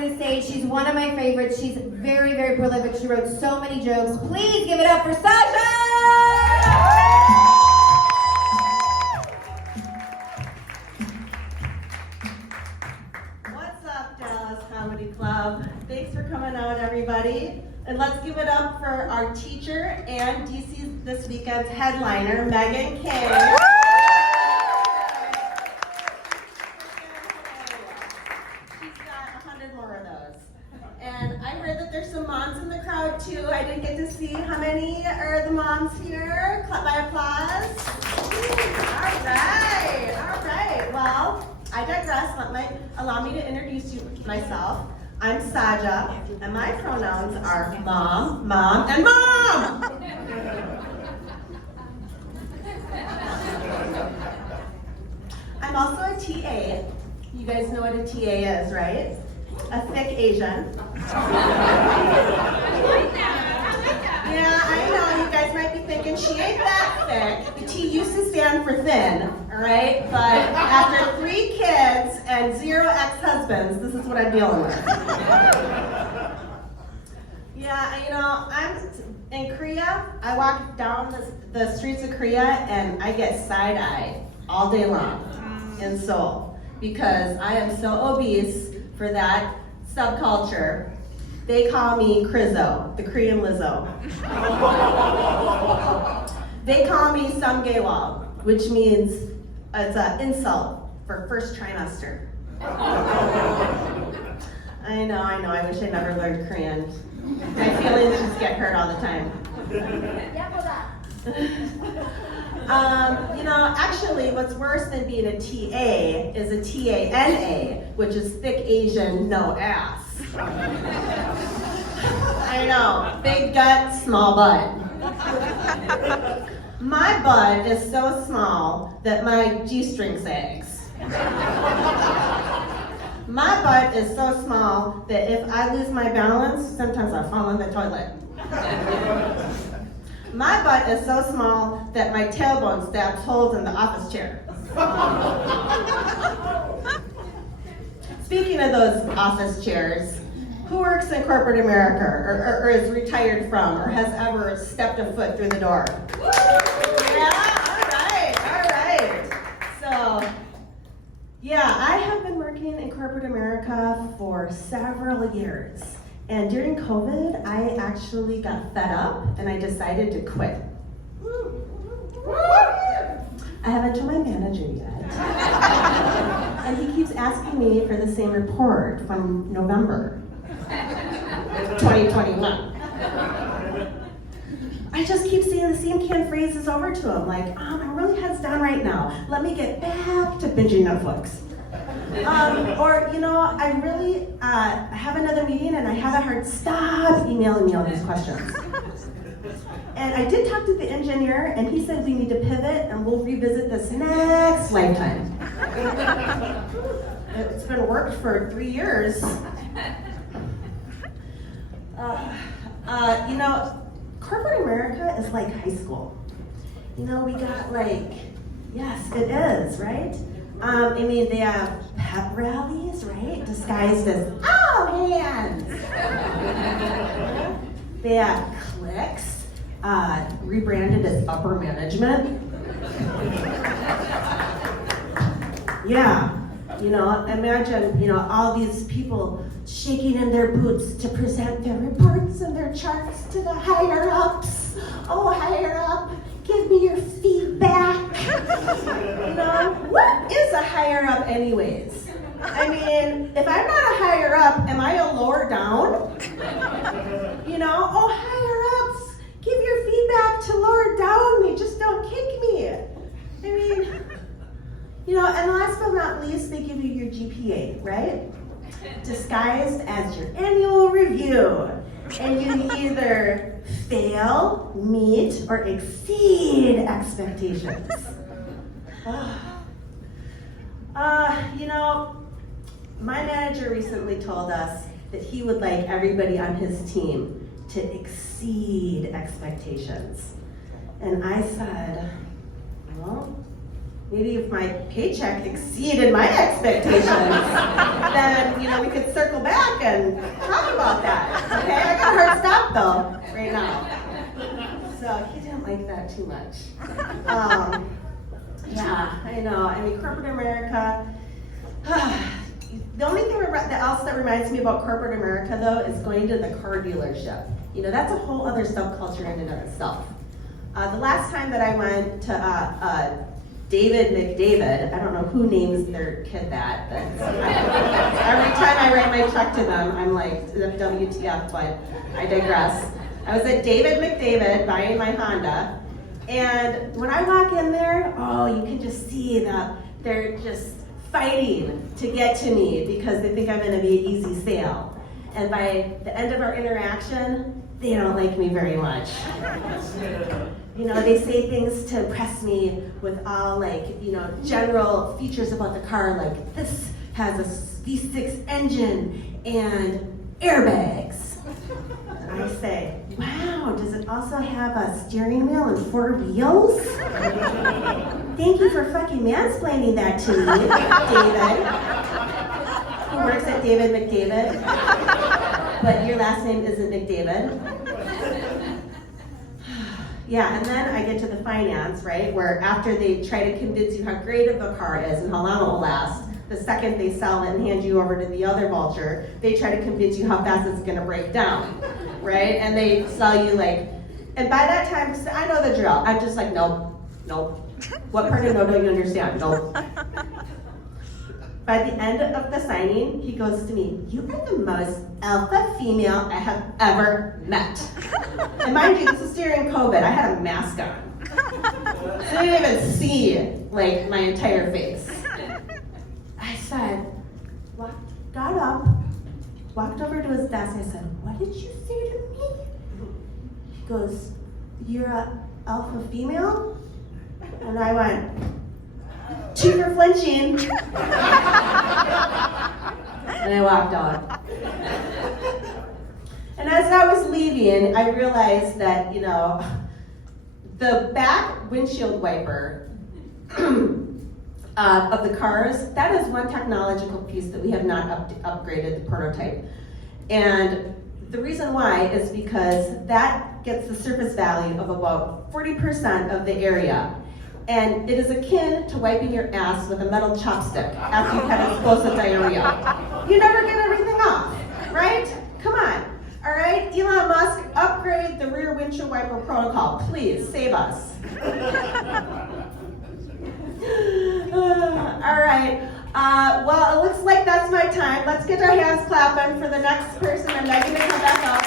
to the stage. She's one of my favorites. She's very, very prolific. She wrote so many jokes. Please give it up for Saja! What's up, Dallas Comedy Club? Thanks for coming out, everybody. And let's give it up for our teacher and DC this weekend's headliner, Megan King. She's got 100 more of those. And I heard that there's some moms in the crowd too. I didn't get to see how many are the moms here. Clap by applause. All right. Well, I digress. Allow me to introduce you myself. I'm Saja, and my pronouns are mom, and mom! I'm also a TA. You guys know what a TA is, right? A thick Asian. Yeah, I know, you guys might be thinking she ain't that thick. The T used to stand for thin, all right? But after 3 kids and 0 ex-husbands, this is what I'm dealing with. Yeah, you know, I'm in Korea. I walk down the streets of Korea and I get side-eye all day long in Seoul because I am so obese for that subculture. They call me Krizzo, the Korean Lizzo. They call me Samgaewal, which means it's an insult for first trimester. I know, I wish I never learned Korean. My feelings just get hurt all the time. You know, actually, what's worse than being a TA is a TANA, which is thick Asian, no ass. I know, big gut, small butt. My butt is so small that my G-string sags. My butt is so small that if I lose my balance, sometimes I fall in the toilet. My butt is so small that my tailbone stabs holes in the office chair. Speaking of those office chairs, who works in corporate America or is retired from or has ever stepped a foot through the door? Yeah, all right. So, yeah, I have been working in corporate America for several years. And during COVID, I actually got fed up and I decided to quit. I haven't told my manager yet. And he keeps asking me for the same report from November 2021. I just keep saying the same canned phrases over to him, like, I'm really heads down right now. Let me get back to binging Netflix. Or, you know, I really have another meeting and I haven't heard, stop emailing me all these questions. And I did talk to the engineer and he said we need to pivot and we'll revisit this next lifetime. It's been worked for 3 years. You know, corporate America is like high school. You know, we got like, yes, it is, right? I mean, they have pep rallies, right? Disguised as, oh, hands. They have cliques, rebranded as upper management. Yeah, you know, imagine, you know, all these people shaking in their boots to present their reports and their charts to the higher ups. Oh, higher up, give me your feedback. You know, what is a higher up anyways? I mean, if I'm not a higher up, am I a lower down? You know, oh, higher ups, give your feedback to lower down me, just don't kick me. I mean, you know, and last but not least, they give you your GPA, right? Disguised as your annual review. And you either fail, meet, or exceed expectations. You know, my manager recently told us that he would like everybody on his team to exceed expectations. And I said, well, maybe if my paycheck exceeded my expectations, then, you know, then we could circle back and talk about that. Okay, I got a hard stop though, right now. So he didn't like that too much. Yeah, I know. I mean, corporate America. The only thing else that reminds me about corporate America, though, is going to the car dealership. You know, that's a whole other subculture in and of itself. The last time that I went to David McDavid, I don't know who names their kid that, but every time I write my check to them, I'm like, WTF, but I digress. I was at David McDavid buying my Honda, and when I walk in there, oh, you can just see that they're just fighting to get to me because they think I'm gonna be an easy sale. And by the end of our interaction, they don't like me very much. You know, they say things to impress me with all like, you know, general features about the car, like this has a V6 engine and airbags. I say, wow, does it also have a steering wheel and 4 wheels? Thank you for fucking mansplaining that to me, David. Who works at David McDavid, but your last name isn't McDavid. Yeah, and then I get to the finance, right, where after they try to convince you how great of the car is and how long it will last, the second they sell it and hand you over to the other vulture, they try to convince you how fast it's gonna break down, right? And they sell you like, and by that time, I know the drill. I'm just like, nope. What part of no don't you understand? Nope. By the end of the signing, he goes to me, you are the most alpha female I have ever met. And mind you, this is during COVID. I had a mask on. So I didn't even see like my entire face. I said, got up, walked over to his desk. I said, what did you say to me? He goes, you're a alpha female? And I went, cheaper flinching. And I walked out. And as I was leaving, I realized that, you know, the back windshield wiper of the cars, that is one technological piece that we have not upgraded the prototype. And the reason why is because that gets the surface value of about 40% of the area. And it is akin to wiping your ass with a metal chopstick after you've had explosive diarrhea. You never get everything off, right? Come on. All right, Elon Musk, upgrade the rear windshield wiper protocol. Please, save us. All right. Well, it looks like that's my time. Let's get our hands clapping for the next person. I'm not going to come back out.